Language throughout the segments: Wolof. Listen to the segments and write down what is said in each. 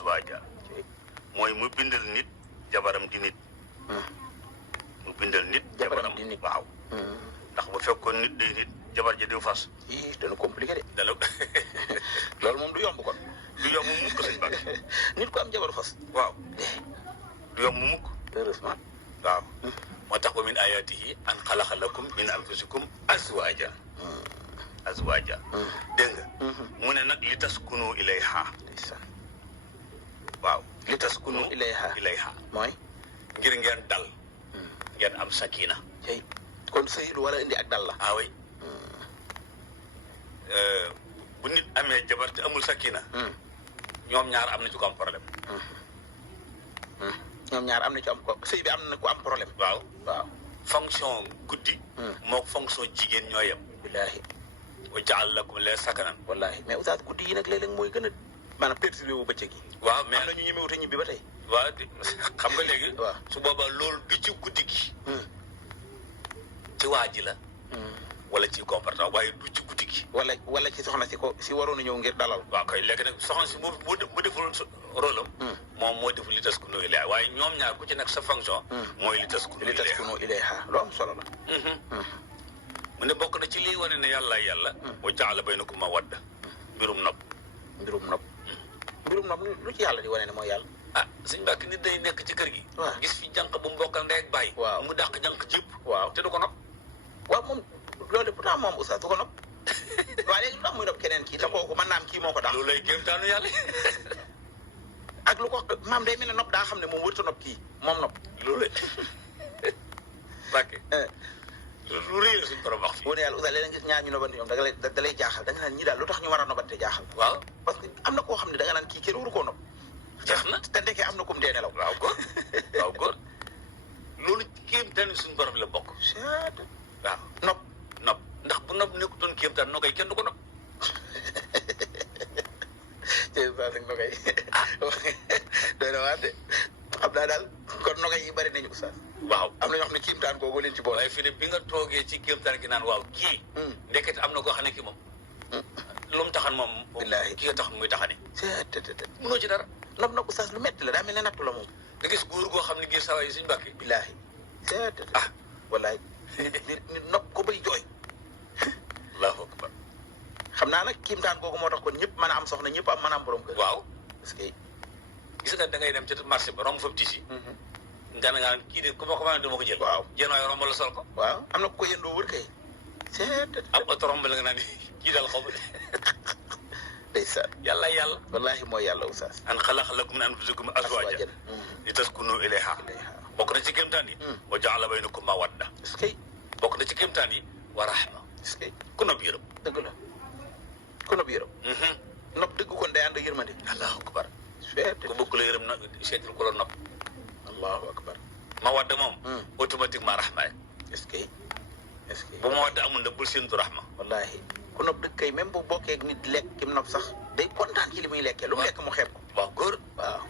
azwaaja mooy mu bindal nit jabaram di nit. mu bindal nit jabaram di nit waaw. ndax bu fekkoon nit day nit jabar ji di fas. dana compliqué de. dana loolu moom du yomb kon. du yomb mukk sëñ Mbacke. nit ko am jabar fas. waaw du yomb mukk. heureusement. waaw. moo tax wa min ayaatihi an xalaqa lakum min anfusikum azwaaja. azwaaja. dégg nga. mu ne nag li taskunu ilayha. waaw li taskunu ilayha. mooy. ngir ngeen dal. ngeen am sakina. kon sëy lu war a indi ak dal la. ah oui. bu nit amee jabar te amul sakina. ñoom ñaar am na ci ko am problème. ñoom ñaar am na ci am ko sëy bi am na ku am problème. waaw waaw. fonction guddi. moo fonction jigéen ñoo yem. wallaahi. wa jaal lakum leen sakanan. wallaahi mais oustaz guddi yi nag léeg-léeg mooy gën a maanaam perturbé wu bëccëg yi. waaw mais am na ñu ñemewut a ñibbi ba tey. waaw xam nga léegi. waaw su boobaa loolu du ci guddi gi. ci waa ji la. wala ci comportement waaye du ci guddi gi. wala ci soxna si ko si waroon a ñëw ngir dalal. waaw kay léegi nag soxna si mu deful rôle am. moom moo deful li tas ku nu ilayha waaye ñoom ñaar ku ci nekk sa fonction. mooy li tas ku nu ilayha lu am solo la. mu ne bokk na ci liy wane ne yàlla yàlla. wa jaala baynakum mawadda. mbirum nopp. mbirum nopp lu ci yàlla di wane ne mooy yàlla. ah suñu mbàkk nit day nekk ci kër gi. waaw gis fi jànq bu mu bokkal ndey ak bàyyi. waaw mu dàq jànq jëpp. waaw te du ko nopp. waaw moom loolu pourtant moom oustaz du ko nopp. waaw léegi lu tax muy nopp keneen kii te kooku mën naa am kii moo ko dàq. loolu lay kéemtaanu yàlla. ak lu ko maam day mel ne nopp daa xam ne moom wërta nopp kii moom nopp. loolu la. Mbàkke. lu rëy la suñu borom wax fii. boo nee yàlla oustaz léeg-léeg gis ñaar ñu nobante ñoom da lay jaaxal da nga naan ñii daal lu tax ñu war a nobante jaaxal. waaw parce que am na koo xam ne da nga naan kii kenn waru koo nopp. jeex na te ndekee am na kum dee nelaw. waaw góor waaw góor loolu kéemtaan suñu borom la bokk. waaw nopp ndax bu nopp nekkutoon kéemtaan noo koy kenn du ko nopp. jërëjëf saa si nogay doy na waat de xam naa daal kon nogay yi bëri nañu oustaz. waaw am na ñoo xam ne kéemtaan googu leen ci boole. waaye fii ne bi nga toogee ci kéemtaan gi naan waaw kii. ndekete am na koo xam ne kii moom. lu mu taxan moom. billaahi kii nga tax muy taxane. mënoo ci dara. nopp oustaz lu metti la daa mel ne nattu la moom. nga gis góor goo xam ne gii saa yi suñu mbàkk. billaahi. ah wallaay nit nopp ko bay jooy. allahu akbar. xam naa nag kéemtaan googu moo tax kon ñëpp mën a am soxna ñëpp mën a am borom kër. waaw parce que. gis nga da ngay dem ci marché ba romb foofu tisi. nga ne nga kii de ku ma ko mën a dama ko jël. waaw jën waaye romb la sol ko. waaw am na ku ko yëndoo wër kay. am oto romb la nga naan kii daal xaw ma. ndeysaan. yàlla. wallaahi mooy yàlla oustaz. an xalaqa lakum min anfusikum azwaajan li taskunu ilayha. bokk na ci kéemtaan yi. wa jaala baynakum mawadda. est-ce que. bokk na ci kéemtaan yi wa rahma. est-ce que. ku nopp yërëm. dëgg la ku nopp yërëm. nopp dëgg kon day ànd ak yërmande. allahu akbar. ku bëgg la yërëm nag seetul ku la nopp. allahu akbar. mawadda moom. automatiquement rahma. est-ce que. est-ce que. bu mawadda amul nag bul séentu rahma. wallaahi ku nopp dëgg kay même bu bokkee ak nit lekk ki mu nopp sax day kontaan ci li muy lekkee. lu mu lekk mu xeeb ko. waaw góor. waaw.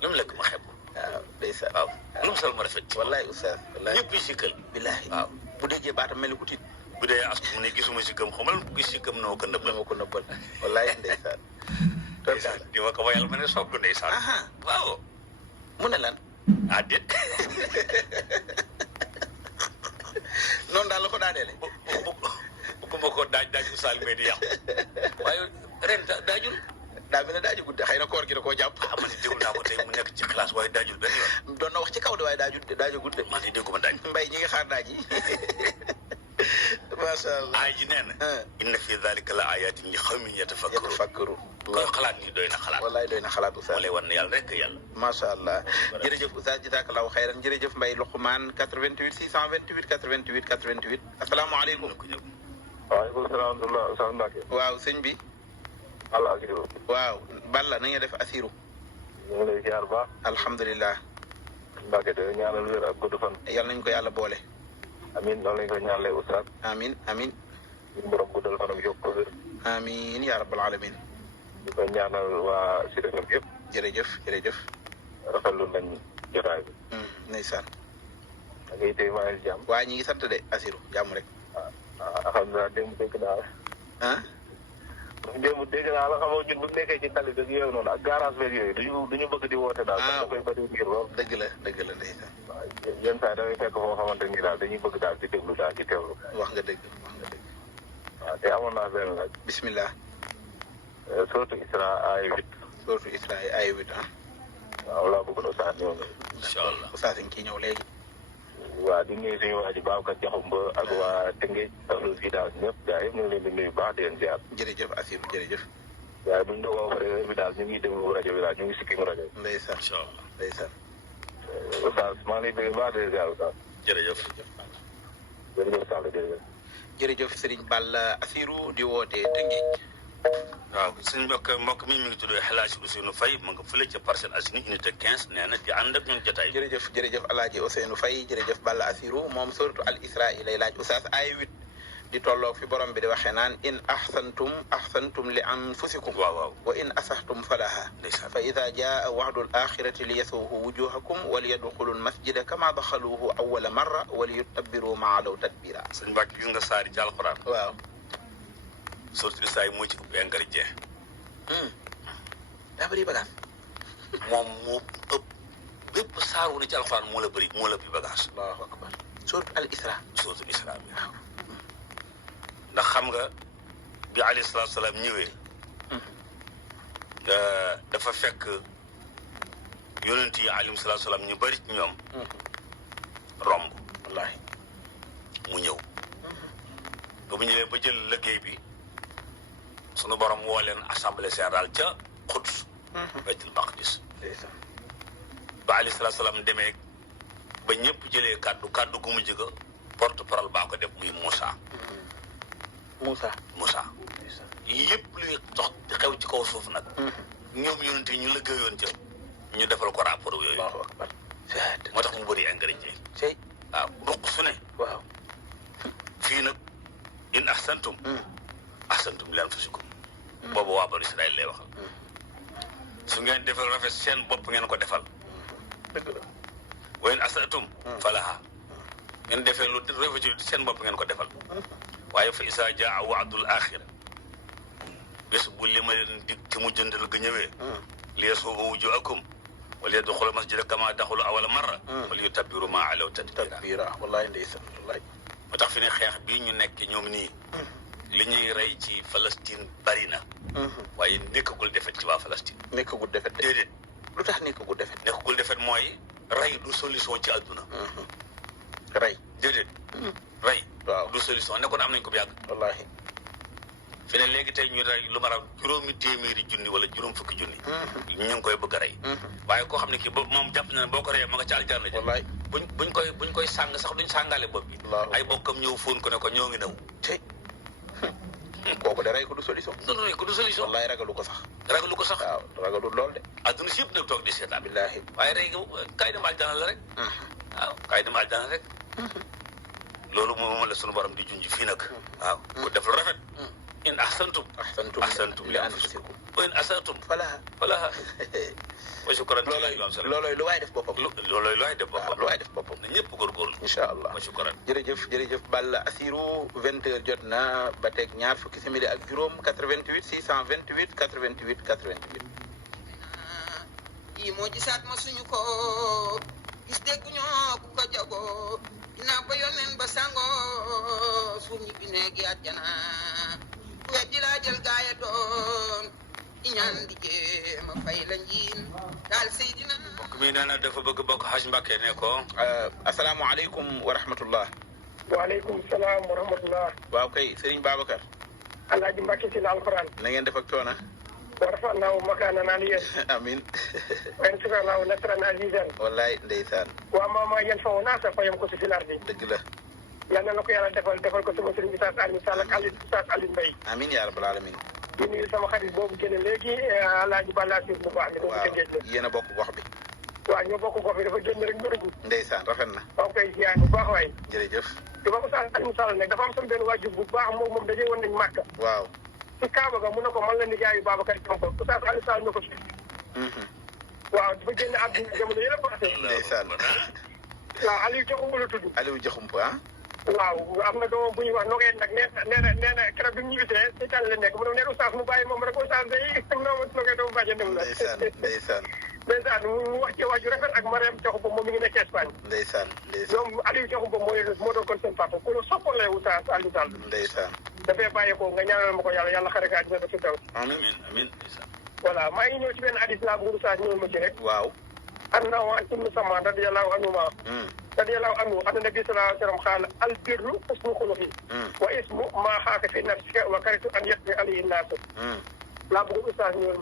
lu mu lekk mu xeeb ko. waaw ndeysaan. waaw lu mu sol mu rafet. wallaahi oustaz. wallaahi ñëpp yi sikkal. billaahi. waaw bu déggee baatam mel ni ku tiit. bu dee as mu ne gisuma sikkam xamal gis sikkam noo ko nëbbal. noo ko nëbbal wallaahi ndeysaan. ndeysaan di ma ko wayal ma ne soog ndeysaan. waaw. mu ne lan. ah déet. noonu daal la ko daaneele. bu ma ko daaj bu saal mee di yàqu. waaye ren daajul. daa mel ne daaju gudde xëy na koor gi da koo jàpp. ah man de déglu naa ko tey mu nekk ci classe waaye daajul benn yoon. doon na wax ci kaw de waaye daaju gudde. man de dégguma daaj. mbay ñi nga xaar daaj yi. macha allah. aay ji nee na. inna fi dalika la ayatin li xawmin yatafakkaru. koy xalaat ni doy na xalaat. wallaay doy na xalaat oustaz. moo lay wan ne yàlla rek yàlla. macha allah jërëjëf oustaz jazakallahu xayran jërëjëf Mbaye Luqman 88 628 88 88 asalaamaaleykum. waaleykum salaam wa rahmatulah Oustaz Mbacke. waaw sëñ bi. allah akbar. waaw Balla na nga def Assirou. ñu ngi lay ziar baax. alhamdulilah. Mbacke de ñaanal wér ak gudd fan. yal nañu ko yàlla boole. amiin noonu lañ ko ñaanalee Oustaz. amiin amiin. suñu borom guddal fanam yokk ko wér. amiin yaa rabbal alamin. di ko ñaanal waa Sud FM yëpp. jërëjëf jërëjëf. rafetlu nañ jotaay bi. ndeysaan. da ngay téye maa ngi jàmm. waaye ñi ngi sant de Assirou jàmm rek. alhamdulilah démb dégg naa. ah. démb dégg naa la xamoo ñun bu nekkee ci tali beeg yooyu noonu ak garage beeg yooyu duñu bëgg di woote daal. da koy bëri ngir lool. dëgg la ndeysaan. waaw yenn saa yi dafay fekk foo xamante ni daal dañuy bëgg daal di déglu daal di teewlu. wax nga dëgg. waaw te amoon naa benn laaj. bismillah. surtout Isra ay 8. surtout Isra ay 8 ah. waaw laa bëggoon Oustaz ñëw nga. incha allah Oustaz ñu ciy ñëw léegi. waa di nuyu suñu waa ji Babacar Diakhoumba ak waa Tëngéej Tawlo Village ñëpp gars yëpp ñu ngi leen di nuyu baax di leen ziar. jërëjëf Assirou jërëjëf. waaye buñ dogoo ba heure bi daal ñu ngi déglu rajo bi daal ñu ngi sikki rajo bi. ndeysaan incha allah ndeysaan. Oustaz maa ngi lay bëgg baax di leen ziar Oustaz. jërëjëf. jërëjëf Sall jërëjëf. jërëjëf Serigne Balla Assirou di wootee Tëngéej. waaw suñu mbokk mi ngi tudd El Hadj Ousseynou Faye ma nga fële ca Parcelles Assainies unité 15 nee na di ànd ak ñun jotaay. jërëjëf El Hadj Ousseynou Faye jërëjëf Balla Assirou moom surtout al Isra lay laaj Oustaz ay 8 di tolloog fi borom bi di waxee naan in ahsantum li anfusikum waaw wa in asahtum falaha fa ida jaa wa'du al axirati li yasuuhu wujuhakum wa li yadxulu al masjida kama daxaluhu awwala marra wa li yutabbiru ma alaw tadbira. sëñ Mbacke gis nga saari ci alxuraan. waaw. surtout Isra moo ci ëpp ingrédient. daa bëri bagage. moom moo ëpp bépp saar wu ne ci alxuraan moo la bëri bagage. allahu akbar surtout al Isra. surtout Isra bi waaw. ndax xam nga bi alayhi salaatu salaam ñëwee. dafa fekk yonent yi alayhi salaatu salaam ñu bëri ci ñoom. romb. wallaahi. mu ñëw. ba mu ñëwee ba jël liggéey bi sunu borom woo leen assemblée générale ca Quds. Baytul Maqdis. ba alayhi salaatu salaam demee ba ñëpp jëlee kaddu gu mu jëga porte parole baa ko def muy Moussa yëpp luy dox di xew ci kaw suuf nag. ñoom yonent yi ñu liggéeyoon ca ñu defal ko rapport yooyu. moo tax mu bëri ingrédient. waaw ruq su ne. waaw. fii nag in ahsantum li anfusikum. boobu waa banu Israël lay waxal. su ngeen defal rafet seen bopp ngeen ko defal. dëgg la. wa in asatum falaha. ngeen defee lu rafet seen bopp ngeen ko defal. waaye fa isa jaa waadul axira bés bu li ma leen dig ci mu jëndal ga ñëwee. li yasuu'u wujuhakum wa li yadxulu masjida kama daxulu awwala marra. wa li yutabbiru ma alaw tadbira. wallaahi ndeysaan wallaahi. moo tax fi ne xeex bii ñu nekk ñoom nii. li ñuy rey ci Palestine bari na. waaye nekkagul defet ci waa Palestine. nekkagul defet déedéet. lu tax nekkagul defet. nekkagul defet mooy rey du solution ci àdduna. rey. déedéet. rey. waaw du solution nekkoon am nañ ko bu yàgg. wallaahi. fi ne léegi tey ñu rey lu mara juróomi téeméeri junni wala juróom fukki junni. ñu ngi koy bëgg a rey. waaye koo xam ne kii ba moom jàpp na ne boo ko reyee ma nga ca aljanna ji. wallaahi. buñ koy sàng sax duñ sàngale bopp bi. ay bokkam ñëw fóon ko ne ko ñoo ngi naw. kooku de rey ko du solution. non rey ko du solution. wallaahi ragalu ko sax. ragalu ko sax. waaw ragalu lool de. adduna si yëpp nag toog di seetaan. billaahi. waaye rey kaay dem aljana la rek. waaw kaay dem aljana rek. loolu moom la sunu borom di junj fii nag. waaw ku def lu rafet. in ahsantum li anfusikum wa in asatum falaha wa shukran. loolooy lu waay def boppam. loolooy lu waay def boppam. lu waay def boppam. na ñëpp góorgóorlu. incha allah wa shukran. jërëjëf Balla Assirou 20h jot na ba teg ñaar fukki simili ak juróom 88 628 88 88. yi moo gisaat ma suñu ko gis dégg ñoo ku ko jagoo dinaa ba yónneen ba sangoo suuf ñi bi neegi àjjana weddi laa jël gaaya doon iñaan di jéem a fay la njiin daal Seydina. mbokk mi nee na dafa bëgg bokk Haj Mbàkke ne ko. asalaamaaleykum wa rahmatullah. waaleykum salaam wa rahmatullah. waaw kay Serigne Babacar. Alaaji Mbàkke si la alquran. na ngeen def ak coona. wa rafa'naahu makaanan aliyyan. amiin. wa yansuranaahu nasran azizan. wallaay ndeysaan. wa ammaa maa yanfa'u naasa fa yamkusu fil ardi. dëgg la. yal na ko yàlla defal ko sama sëriñ Oustaz Alioune Sall ak Oustaz Alioune Mbaye. amiin yaa rabbal aalamiin. di nuyu sama xarit boobu génne léegi Alaaji Balla Assirou bu baax. waaw yéen a bokk gox bi. waaw ñoo bokk gox bi dafa génn rek bëriñu. ndeysaan rafet na. maa ngi koy ziar bu baax waay. jërëjëf. di ba Oustaz Alioune Sall nag dafa am sama benn waajur bu baax moom dajee woon nañ Màkka. waaw. ci Kaaba ga mu ne ko man la nijaayu Babacar Diakhoumpa Oustaz Alioune Sall ne ko fi. waaw dafa génn àdduna jamono yële passé. ndeysaan. waaw Aliou Diakhoumpa la tudd. Aliou Diakhoumpa ah. waaw am na doomam bu ñuy wax nogeen nag nee na keroog bi mu ñibbisee si tànn la nekk mu ne oustaz mu bàyyi moom rek oustaz day noo nogeen doomu bàjjen dem la ndeysaan mu wax ci waaju rafet ak Mariam Diakhoumpa moom mi ngi nekk Espagne ndeysaan ñoom Aliou Diakhoumpa moo doon kon seen papa ku la soppoon lay oustaz Aliou Sall ndeysaan dafay bàyyi ko nga ñaanal ma ko yàlla xare ko àddina dafa taw amiin voilà maa ngi ñëw ci benn hadis laa bëgg oustaz ñëw ma ci rek waaw anna wa ibnu Samaan radiyallahu anhuma radiyallahu anhu anna nabi sallallahu alayhi wa sallam qaala al birru husnul xuluqi wa ismu maa xaaka fi nafsika wa karitu an yatbi alayhi naasu laa bëgg oustaz ñëw